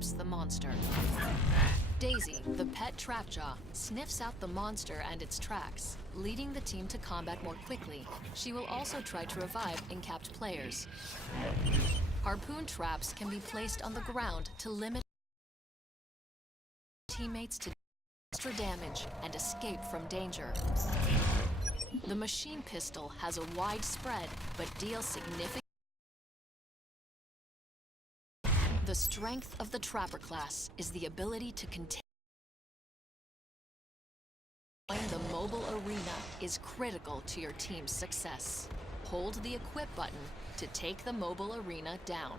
traps the monster. Daisy, the pet Trapjaw, sniffs out the monster and its tracks, leading the team to combat more quickly. She will also try to revive encapped players. Harpoon traps can be placed on the ground to limit teammates to extra damage and escape from danger. The machine pistol has a wide spread, but deals significant. The strength of the Trapper class is the ability to contain. The mobile arena is critical to your team's success. Hold the equip button to take the mobile arena down.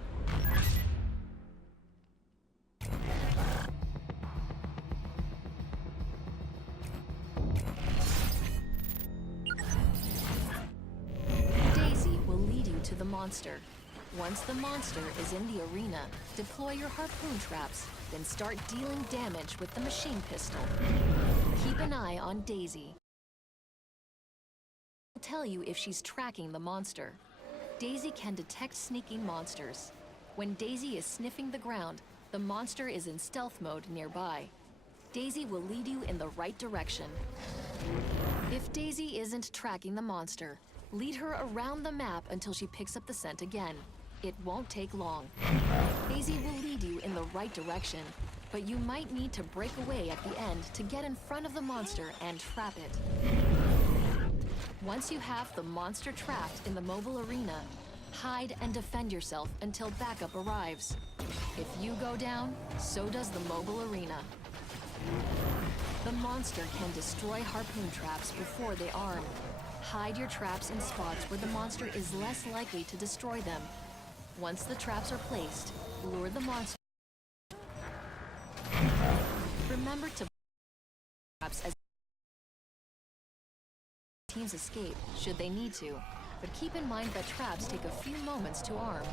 Daisy will lead you to the monster. Once the monster is in the arena, deploy your harpoon traps, then start dealing damage with the machine pistol. Keep an eye on Daisy. I'll tell you if she's tracking the monster. Daisy can detect sneaking monsters. When Daisy is sniffing the ground, the monster is in stealth mode nearby. Daisy will lead you in the right direction. If Daisy isn't tracking the monster, lead her around the map until she picks up the scent again. It won't take long. Daisy will lead you in the right direction, but you might need to break away at the end to get in front of the monster and trap it. Once you have the monster trapped in the mobile arena, hide and defend yourself until backup arrives. If you go down, so does the mobile arena. The monster can destroy harpoon traps before they arm. Hide your traps in spots where the monster is less likely to destroy them. Once the traps are placed, lure the monster. Remember to traps as teams escape should they need to, but keep in mind that traps take a few moments to arm.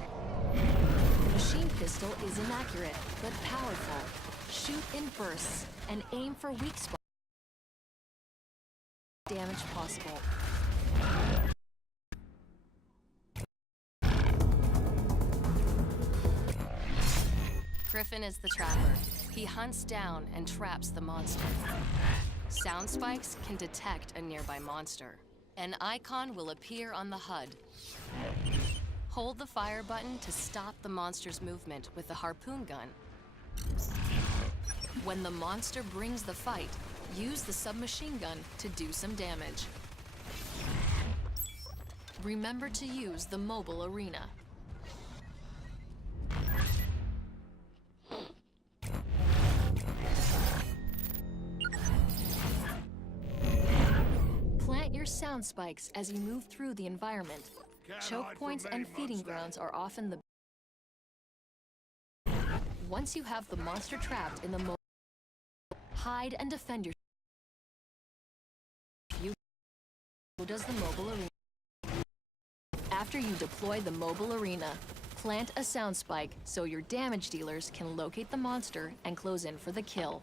The machine pistol is inaccurate, but powerful. Shoot in bursts and aim for weak spots. Damage possible. Griffin is the trapper. He hunts down and traps the monster. Sound spikes can detect a nearby monster. An icon will appear on the HUD. Hold the fire button to stop the monster's movement with the harpoon gun. When the monster brings the fight, use the submachine gun to do some damage. Remember to use the mobile arena. Plant your sound spikes as you move through the environment. Choke points and feeding grounds are often the... Once you have the monster trapped in the mobile, hide and defend yourself. So does the mobile arena. After you deploy the mobile arena, plant a sound spike so your damage dealers can locate the monster and close in for the kill.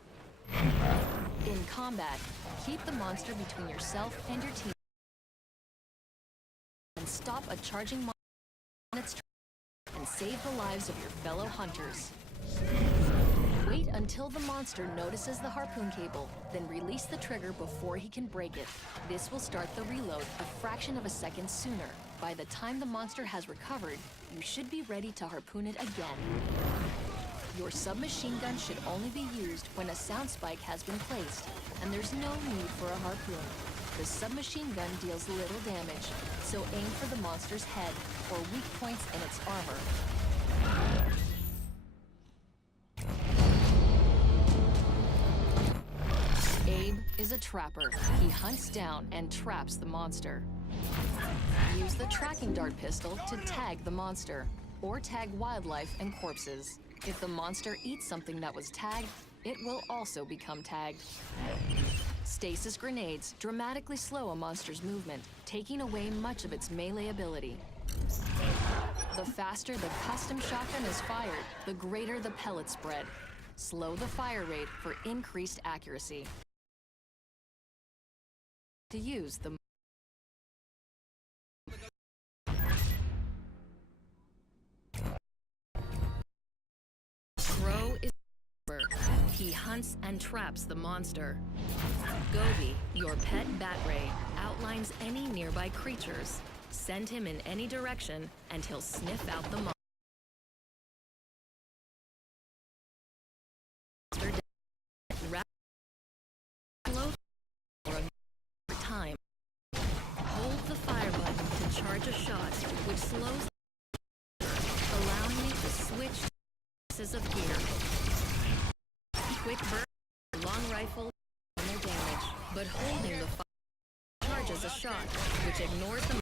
In combat, keep the monster between yourself and your team and stop a charging monster on its track and save the lives of your fellow hunters. Wait until the monster notices the harpoon cable, then release the trigger before he can break it. This will start the reload a fraction of a second sooner. By the time the monster has recovered, you should be ready to harpoon it again. Your submachine gun should only be used when a sound spike has been placed, and there's no need for a harpoon. The submachine gun deals little damage, so aim for the monster's head or weak points in its armor. Abe is a trapper. He hunts down and traps the monster. Use the tracking dart pistol to tag the monster, or tag wildlife and corpses. If the monster eats something that was tagged, it will also become tagged. Stasis grenades dramatically slow a monster's movement, taking away much of its melee ability. The faster the custom shotgun is fired, the greater the pellet spread. Slow the fire rate for increased accuracy. To use the Crow is hunts and traps the monster. Gobi, your pet bat ray, outlines any nearby creatures. Send him in any direction and he'll sniff out the monster. Time. Hold the fire button to charge a shot, which slows, allowing you to switch pieces of gear. Quick burn, long rifle, normal damage, but holding the fire charges a shot, which ignores the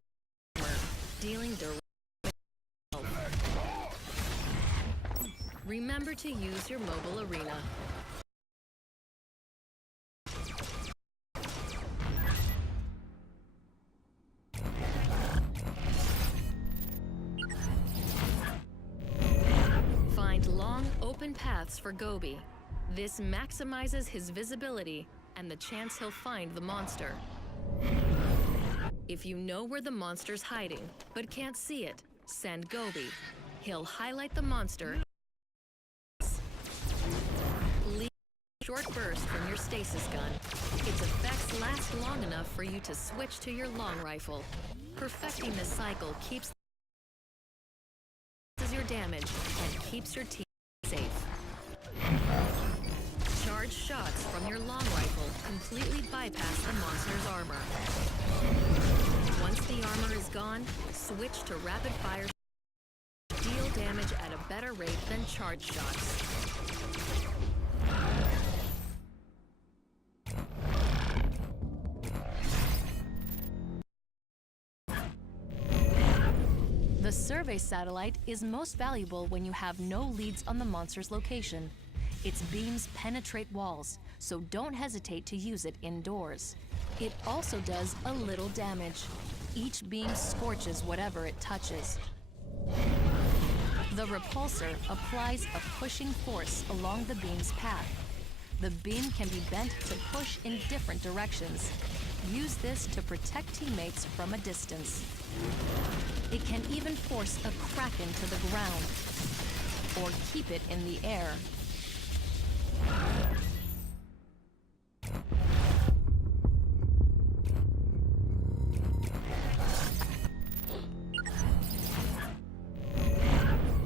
armor, dealing direct. Remember to use your mobile arena. Find long, open paths for Gobi. This maximizes his visibility and the chance he'll find the monster. If you know where the monster's hiding, but can't see it, send Gobi. He'll highlight the monster. Leave a short burst from your stasis gun. Its effects last long enough for you to switch to your long rifle. Perfecting this cycle keeps your damage and keeps your team safe. Charge shots from your long rifle completely bypass the monster's armor. Once the armor is gone, switch to rapid fire. Deal damage at a better rate than charge shots. The survey satellite is most valuable when you have no leads on the monster's location. Its beams penetrate walls, so don't hesitate to use it indoors. It also does a little damage. Each beam scorches whatever it touches. The repulsor applies a pushing force along the beam's path. The beam can be bent to push in different directions. Use this to protect teammates from a distance. It can even force a kraken to the ground, or keep it in the air.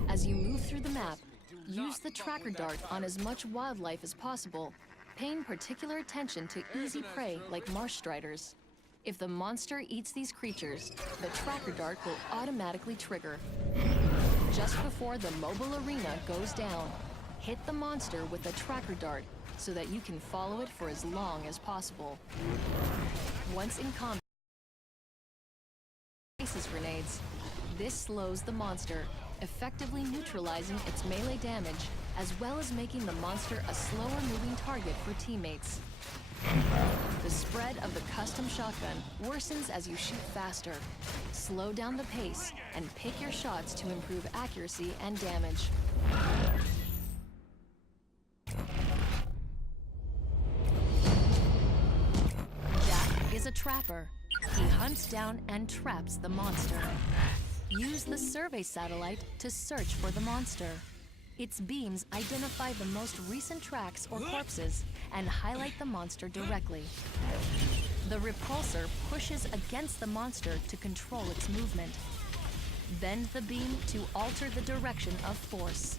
As you move through the map, use the tracker dart on as much wildlife as possible, paying particular attention to easy prey like marsh striders. If the monster eats these creatures, the tracker dart will automatically trigger. Just before the mobile arena goes down, hit the monster with a tracker dart so that you can follow it for as long as possible. Once in combat, stasis grenades. This slows the monster, effectively neutralizing its melee damage, as well as making the monster a slower moving target for teammates. The spread of the custom shotgun worsens as you shoot faster. Slow down the pace and pick your shots to improve accuracy and damage. Jack is a trapper. He hunts down and traps the monster. Use the survey satellite to search for the monster. Its beams identify the most recent tracks or corpses and highlight the monster directly. The repulsor pushes against the monster to control its movement. Bend the beam to alter the direction of force.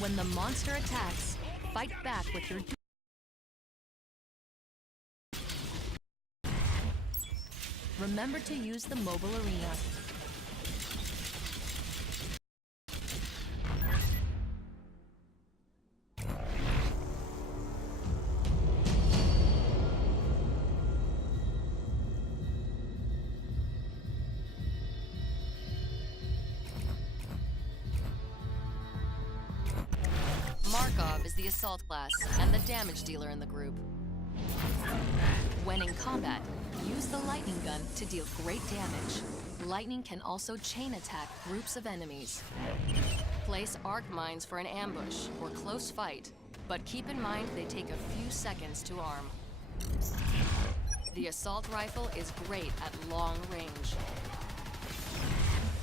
When the monster attacks, fight back with your Remember to use the mobile arena. Markov is the assault class and the damage dealer in the group. When in combat, use the lightning gun to deal great damage. Lightning can also chain attack groups of enemies. Place arc mines for an ambush or close fight, but keep in mind they take a few seconds to arm. The assault rifle is great at long range.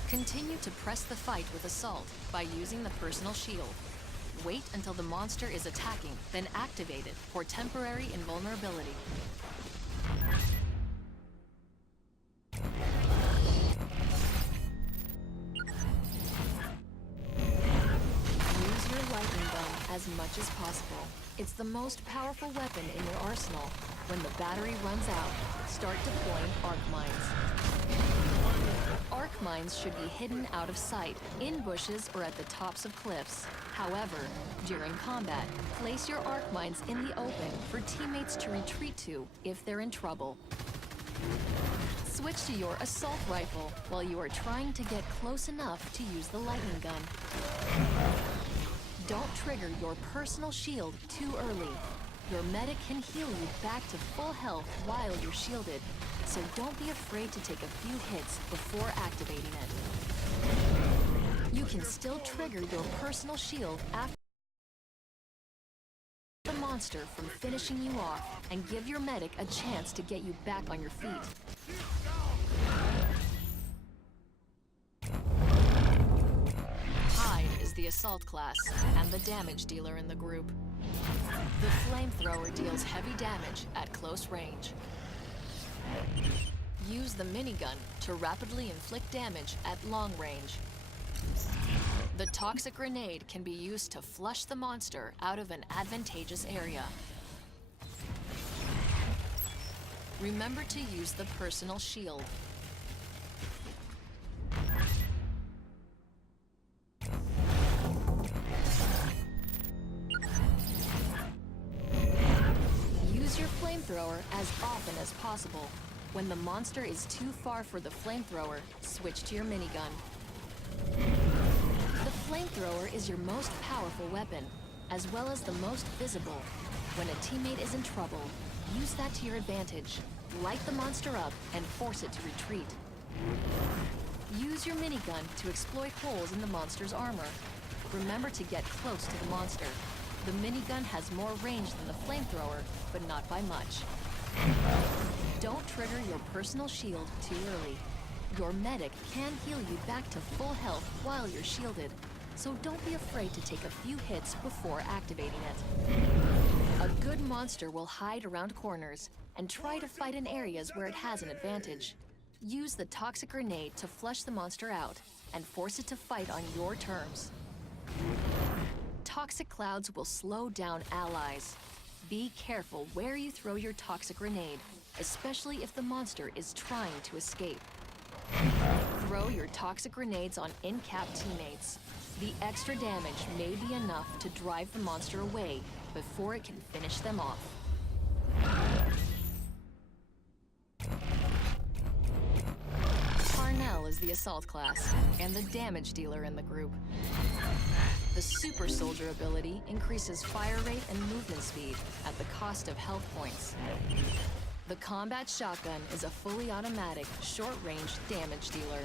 Continue to press the fight with assault by using the personal shield. Wait until the monster is attacking, then activate it for temporary invulnerability. Use your lightning gun as much as possible. It's the most powerful weapon in your arsenal. When the battery runs out, start deploying arc mines. Arc mines should be hidden out of sight, in bushes or at the tops of cliffs. However, during combat, place your arc mines in the open for teammates to retreat to if they're in trouble. Switch to your assault rifle while you are trying to get close enough to use the lightning gun. Don't trigger your personal shield too early. Your medic can heal you back to full health while you're shielded, so don't be afraid to take a few hits before activating it. You can still trigger your personal shield after the monster from finishing you off and give your medic a chance to get you back on your feet. Hyde is the assault class and the damage dealer in the group. The flamethrower deals heavy damage at close range. Use the minigun to rapidly inflict damage at long range. The toxic grenade can be used to flush the monster out of an advantageous area. Remember to use the personal shield. Use your flamethrower as often as possible. When the monster is too far for the flamethrower, switch to your minigun. The flamethrower is your most powerful weapon, as well as the most visible. When a teammate is in trouble, use that to your advantage. Light the monster up and force it to retreat. Use your minigun to exploit holes in the monster's armor. Remember to get close to the monster. The minigun has more range than the flamethrower, but not by much. Don't trigger your personal shield too early. Your medic can heal you back to full health while you're shielded, so don't be afraid to take a few hits before activating it. A good monster will hide around corners and try to fight in areas where it has an advantage. Use the toxic grenade to flush the monster out and force it to fight on your terms. Toxic clouds will slow down allies. Be careful where you throw your toxic grenade, especially if the monster is trying to escape. Throw your toxic grenades on in-cap teammates. The extra damage may be enough to drive the monster away before it can finish them off. Parnell is the assault class and the damage dealer in the group. The Super Soldier ability increases fire rate and movement speed at the cost of health points. The Combat Shotgun is a fully automatic, short-range damage dealer.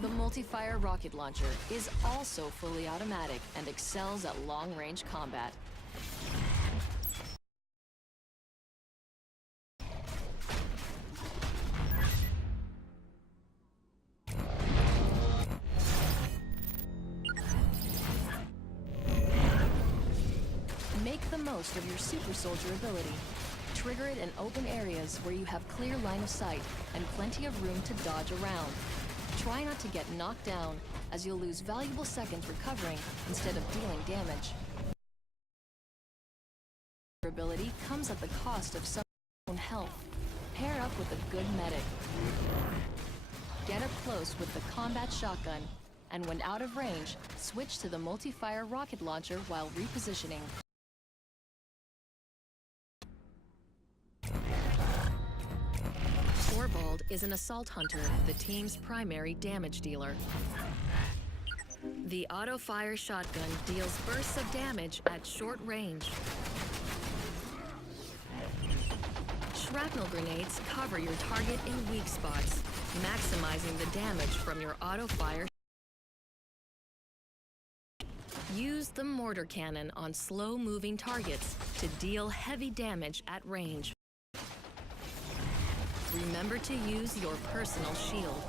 The Multi-Fire Rocket Launcher is also fully automatic and excels at long-range combat. Make the most of your Super Soldier ability. Trigger it in open areas where you have clear line of sight and plenty of room to dodge around. Try not to get knocked down, as you'll lose valuable seconds recovering instead of dealing damage. Your ability comes at the cost of some own health. Pair up with a good medic. Get up close with the Combat Shotgun, and when out of range, switch to the Multi-Fire Rocket Launcher while repositioning. Thorvald is an assault hunter, the team's primary damage dealer. The auto-fire shotgun deals bursts of damage at short range. Shrapnel grenades cover your target in weak spots, maximizing the damage from your auto-fire. Use the mortar cannon on slow-moving targets to deal heavy damage at range. Remember to use your personal shield.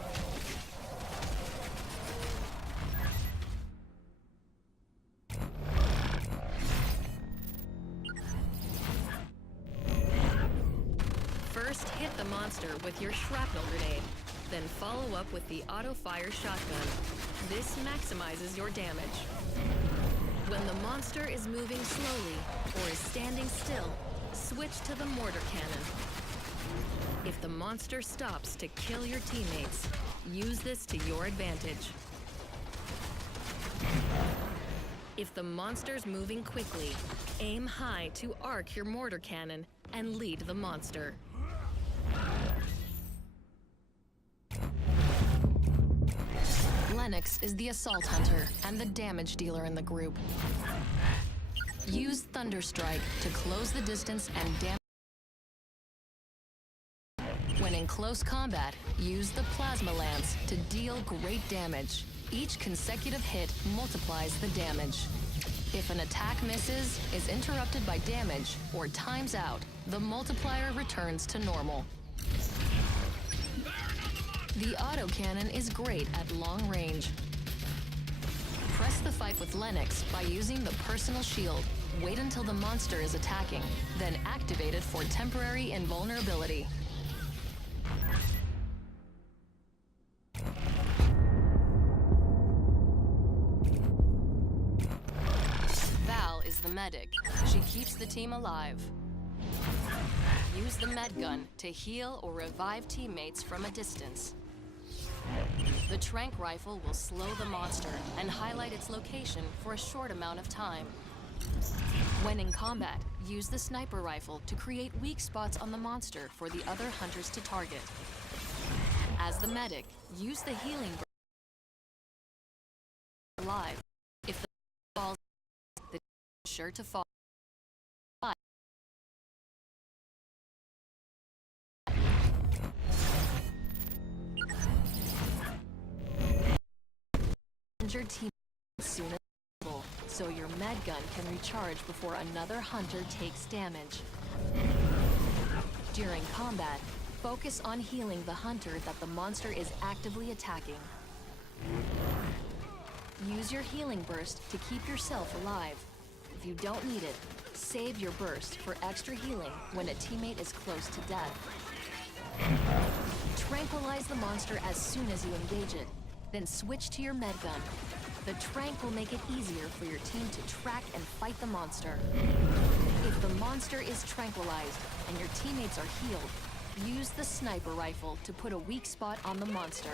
the monster with your shrapnel grenade. Then follow up with the auto-fire shotgun. This maximizes your damage. When the monster is moving slowly or is standing still, switch to the mortar cannon. If the monster stops to kill your teammates, use this to your advantage. If the monster's moving quickly, aim high to arc your mortar cannon and lead the monster. Lennox is the assault hunter and the damage dealer in the group. Use Thunderstrike to close the distance and damage. When in close combat, use the Plasma Lance to deal great damage. Each consecutive hit multiplies the damage. If an attack misses, is interrupted by damage, or times out, the multiplier returns to normal. The autocannon is great at long range. Press the fight with Lennox by using the personal shield. Wait until the monster is attacking, then activate it for temporary invulnerability. Val is the medic. She keeps the team alive. Use the med gun to heal or revive teammates from a distance. The Tranq rifle will slow the monster and highlight its location for a short amount of time. When in combat, use the sniper rifle to create weak spots on the monster for the other hunters to target. As the medic, use the healing alive. If the falls, the sure to fall. Your team as soon as possible, so your med gun can recharge before another hunter takes damage. During combat, focus on healing the hunter that the monster is actively attacking. Use your healing burst to keep yourself alive. If you don't need it, save your burst for extra healing when a teammate is close to death. Tranquilize the monster as soon as you engage it. Then switch to your med gun. The Tranq will make it easier for your team to track and fight the monster. If the monster is tranquilized and your teammates are healed, use the sniper rifle to put a weak spot on the monster.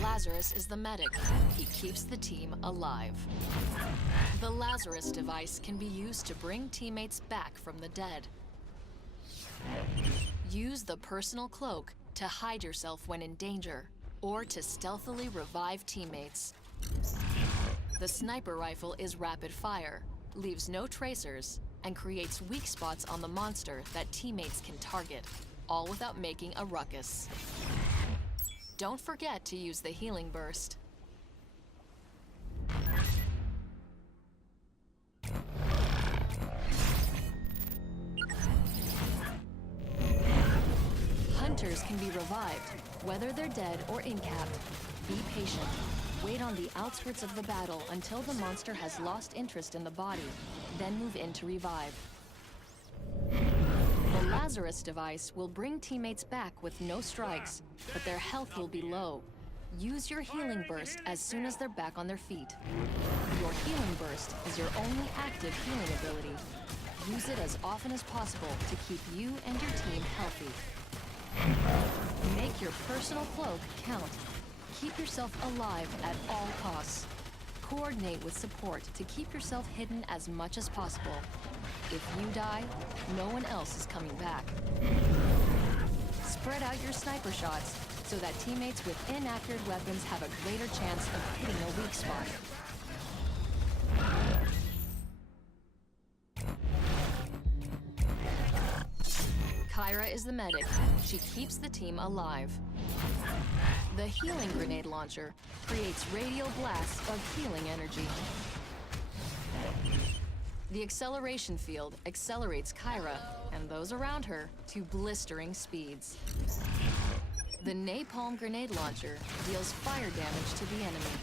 Lazarus is the medic. He keeps the team alive. The Lazarus device can be used to bring teammates back from the dead. Use the personal cloak to hide yourself when in danger, or to stealthily revive teammates. The sniper rifle is rapid fire, leaves no tracers, and creates weak spots on the monster that teammates can target, all without making a ruckus. Don't forget to use the healing burst. Hunters can be revived, whether they're dead or incapped. Be patient. Wait on the outskirts of the battle until the monster has lost interest in the body, then move in to revive. The Lazarus device will bring teammates back with no strikes, but their health will be low. Use your healing burst as soon as they're back on their feet. Your healing burst is your only active healing ability. Use it as often as possible to keep you and your team healthy. Make your personal cloak count. Keep yourself alive at all costs. Coordinate with support to keep yourself hidden as much as possible. If you die, no one else is coming back. Spread out your sniper shots so that teammates with inaccurate weapons have a greater chance of hitting a weak spot. Kyra is the medic. She keeps the team alive. The healing grenade launcher creates radial blasts of healing energy. The acceleration field accelerates Kyra and those around her to blistering speeds. The napalm grenade launcher deals fire damage to the enemy.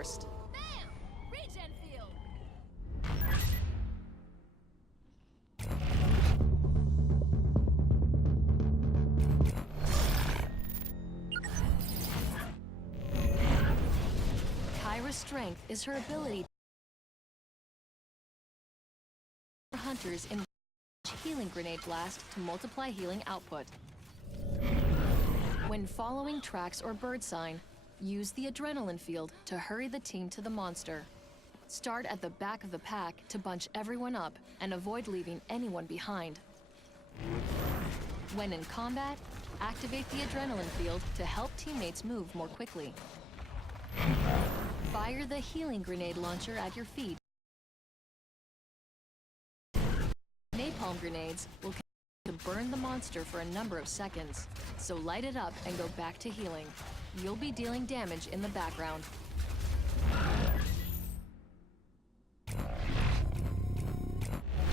first. Bam! Regen field! Kyra's strength is her ability to hunters in healing grenade blast to multiply healing output. When following tracks or bird sign, use the adrenaline field to hurry the team to the monster. Start at the back of the pack to bunch everyone up and avoid leaving anyone behind. When in combat, activate the adrenaline field to help teammates move more quickly. Fire the healing grenade launcher at your feet. Napalm grenades will continue to burn the monster for a number of seconds, so light it up and go back to healing. You'll be dealing damage in the background.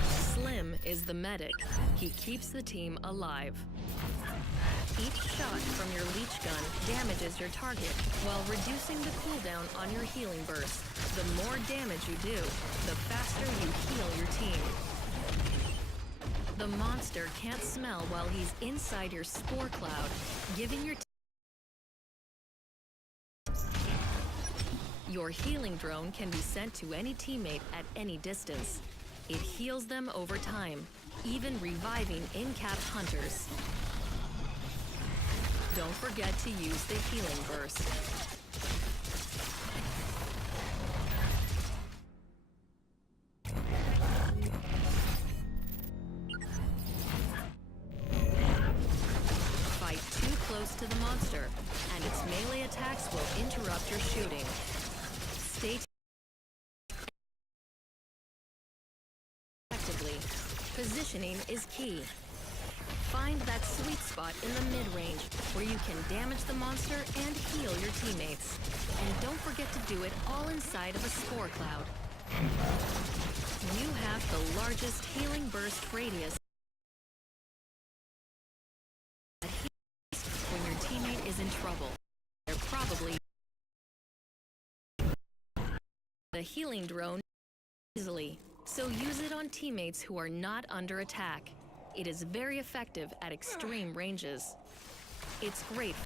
Slim is the medic. He keeps the team alive. Each shot from your leech gun damages your target while reducing the cooldown on your healing burst. The more damage you do, the faster you heal your team. The monster can't smell while he's inside your spore cloud, giving your healing drone can be sent to any teammate at any distance. It heals them over time, even reviving in-capped hunters. Don't forget to use the healing burst. Fight too close to the monster, and its melee attacks will interrupt your shooting. Stay effectively. Positioning is key. Find that sweet spot in the mid-range where you can damage the monster and heal your teammates. And don't forget to do it all inside of a spore cloud. You have the largest healing burst radius when your teammate is in trouble. They're probably the healing drone easily, so use it on teammates who are not under attack. It is very effective at extreme ranges. It's great.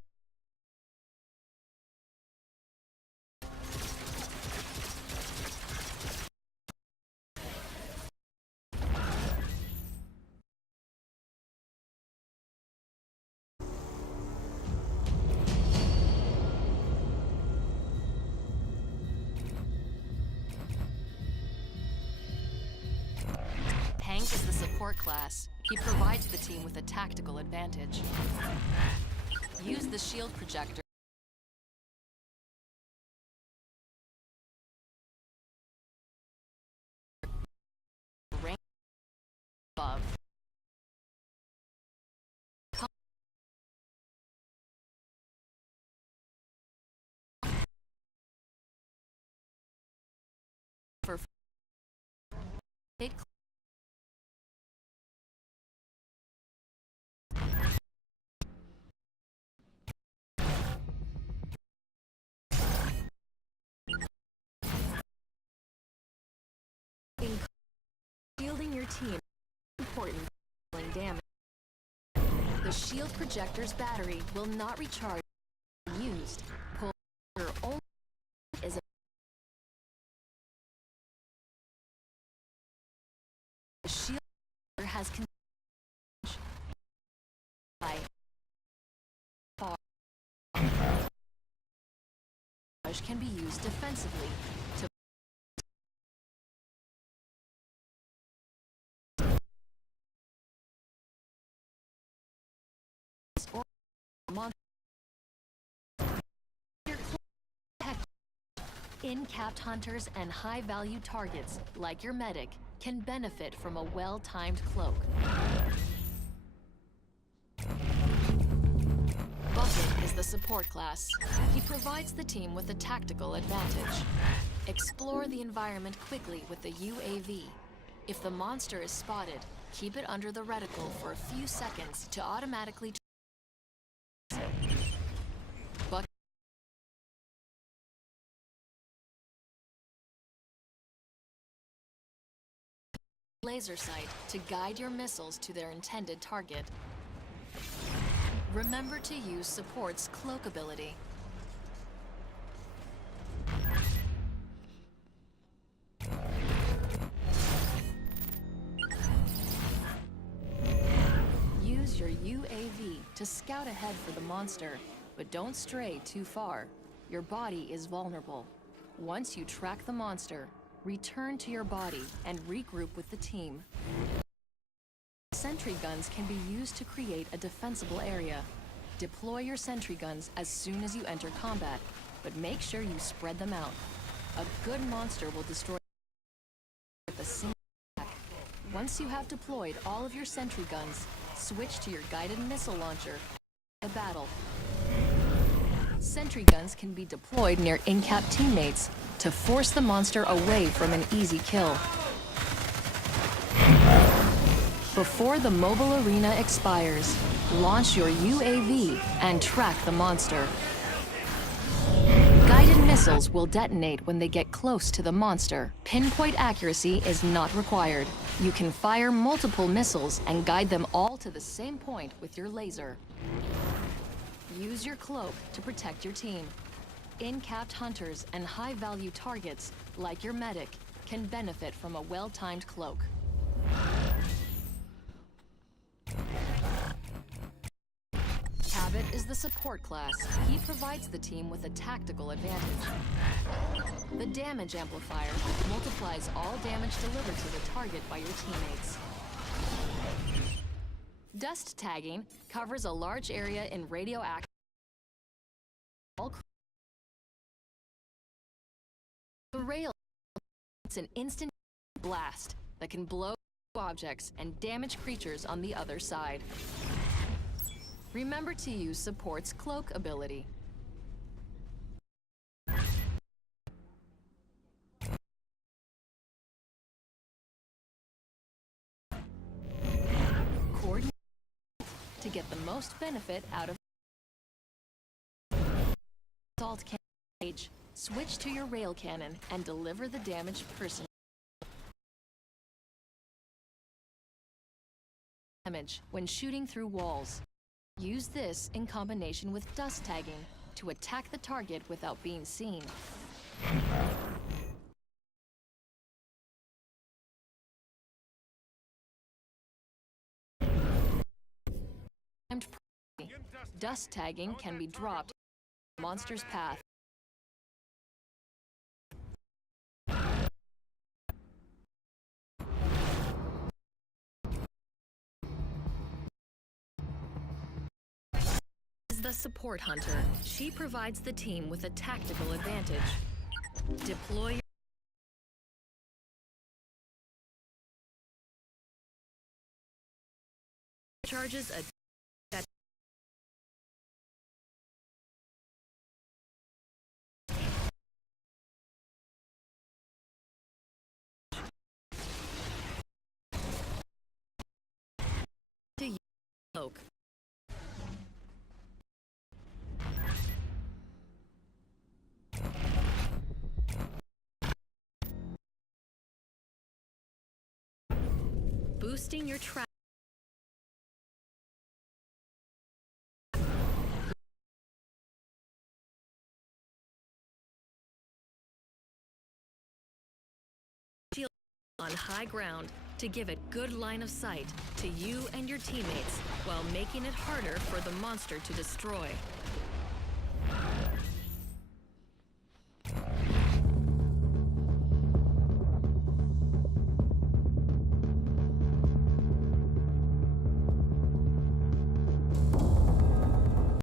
Hank is the support class. He provides the team with a tactical advantage. Use the shield projector range above. For shielding your team is important for dealing damage. The shield projector's battery will not recharge when used. Pull only is the shield has by far can be used defensively to or monster. In-capped hunters and high-value targets, like your medic, can benefit from a well-timed cloak. Bucket is the support class. He provides the team with a tactical advantage. Explore the environment quickly with the UAV. If the monster is spotted, keep it under the reticle for a few seconds to automatically Laser sight to guide your missiles to their intended target. Remember to use support's cloak ability. Use your UAV to scout ahead for the monster, but don't stray too far. Your body is vulnerable. Once you track the monster, return to your body and regroup with the team. Sentry guns can be used to create a defensible area. Deploy your sentry guns as soon as you enter combat, but make sure you spread them out. A good monster will destroy with a single attack. Once you have deployed all of your sentry guns, switch to your guided missile launcher. A battle. Sentry guns can be deployed near in-cap teammates to force the monster away from an easy kill. Before the mobile arena expires, launch your UAV and track the monster. Guided missiles will detonate when they get close to the monster. Pinpoint accuracy is not required. You can fire multiple missiles and guide them all to the same point with your laser. Use your cloak to protect your team. In-capped hunters and high-value targets, like your medic, can benefit from a well-timed cloak. Cabot is the support class. He provides the team with a tactical advantage. The damage amplifier multiplies all damage delivered to the target by your teammates. Dust tagging covers a large area in radioactive. The rail is an instant blast that can blow objects and damage creatures on the other side. Remember to use support's cloak ability. Coordinate to get the most benefit out of assault cannon. Switch to your rail cannon and deliver the damaged person. Damage when shooting through walls. Use this in combination with dust tagging to attack the target without being seen. Dust tagging can be dropped in the monster's path. The support hunter. She provides the team with a tactical advantage. Deploy charges a to cloak. Boosting your track. On high ground to give it good line of sight to you and your teammates while making it harder for the monster to destroy.